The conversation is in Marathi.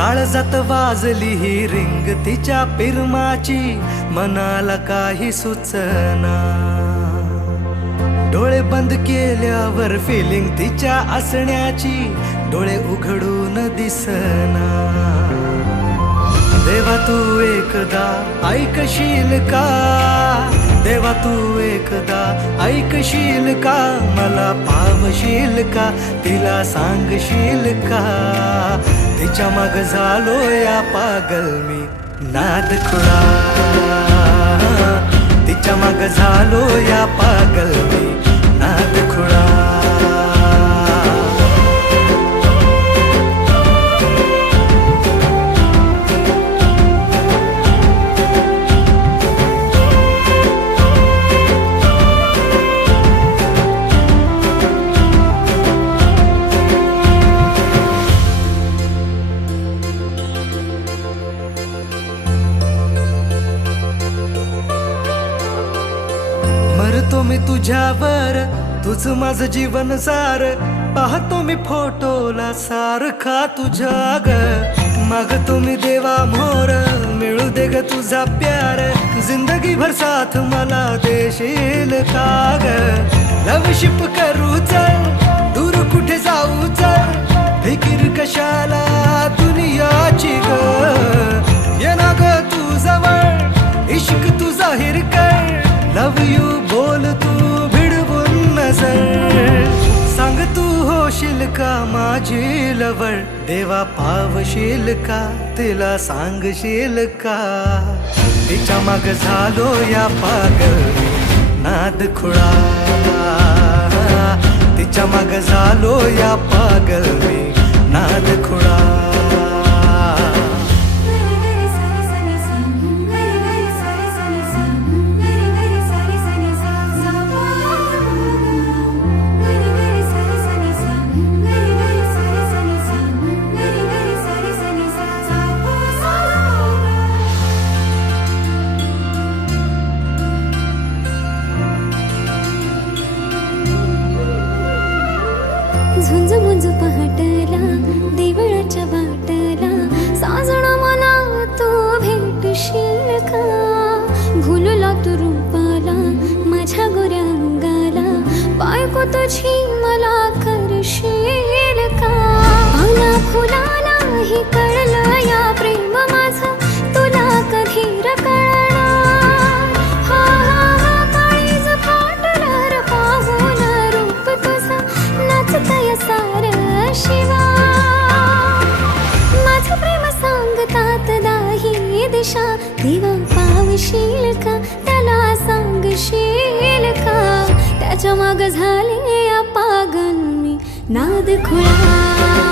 काळजात वाजली ही रिंग तिच्या पिरमाची, मनाला काही सुचना. डोळे बंद केल्यावर फिलिंग तिच्या असण्याची, डोळे उघडून दिसना. देवा तू एकदा ऐकशील का, देवा तू एकदा ऐकशील का, मला पावशील का, तिला सांगशील का. तिच्या माग झालो या पागल मी नाद खुळा, तिच्या माग झालो या पागल मी नाद खुळा. मरतो मी तुझ्यावर, तुझ माझं जीवन सार, पाहतो मी फोटोला सारखा तुझ्या ग. मागतो मी देवा मोर, मिळू दे ग तुझा प्यार, जिंदगी भर साथ मला देशील का ग. लवशिप करू चल, दूर कुठे जाऊ चल, फिकीर कशाला दुनियाची ग. ये ना ग तू जवळ, इश्क तू जाहीर कर, लव यू बोल तू भिडवून नजर. सांग तू होशील का माझी लवळ, देवा पावशील का, तिला सांगशील का. तिच्या माग झालो या पागल नाद खुळा, तिच्या माग झालो या पागल मी नाद खुळा. झुंज मुंज पहाटला देवळाच्या वाटला, साजणा मला तू भेटशील का. भुलला तू रूपाला माझ्या गोऱ्या अंगाला, बायको तुझी मला करशील का. पाना फुलाला ही कळलं या प्रेम माझं, तुला कधी कळणार. हा हा हा काळीज फाटलं र पाहून रूप तुझं, नाचतय सार शिवा. माझं प्रेम सांगतात दाही दिशा, देवा पावशील का, त्याला सांगशील का. त्याच्या माग झाले या पागल मी नाद खुळा.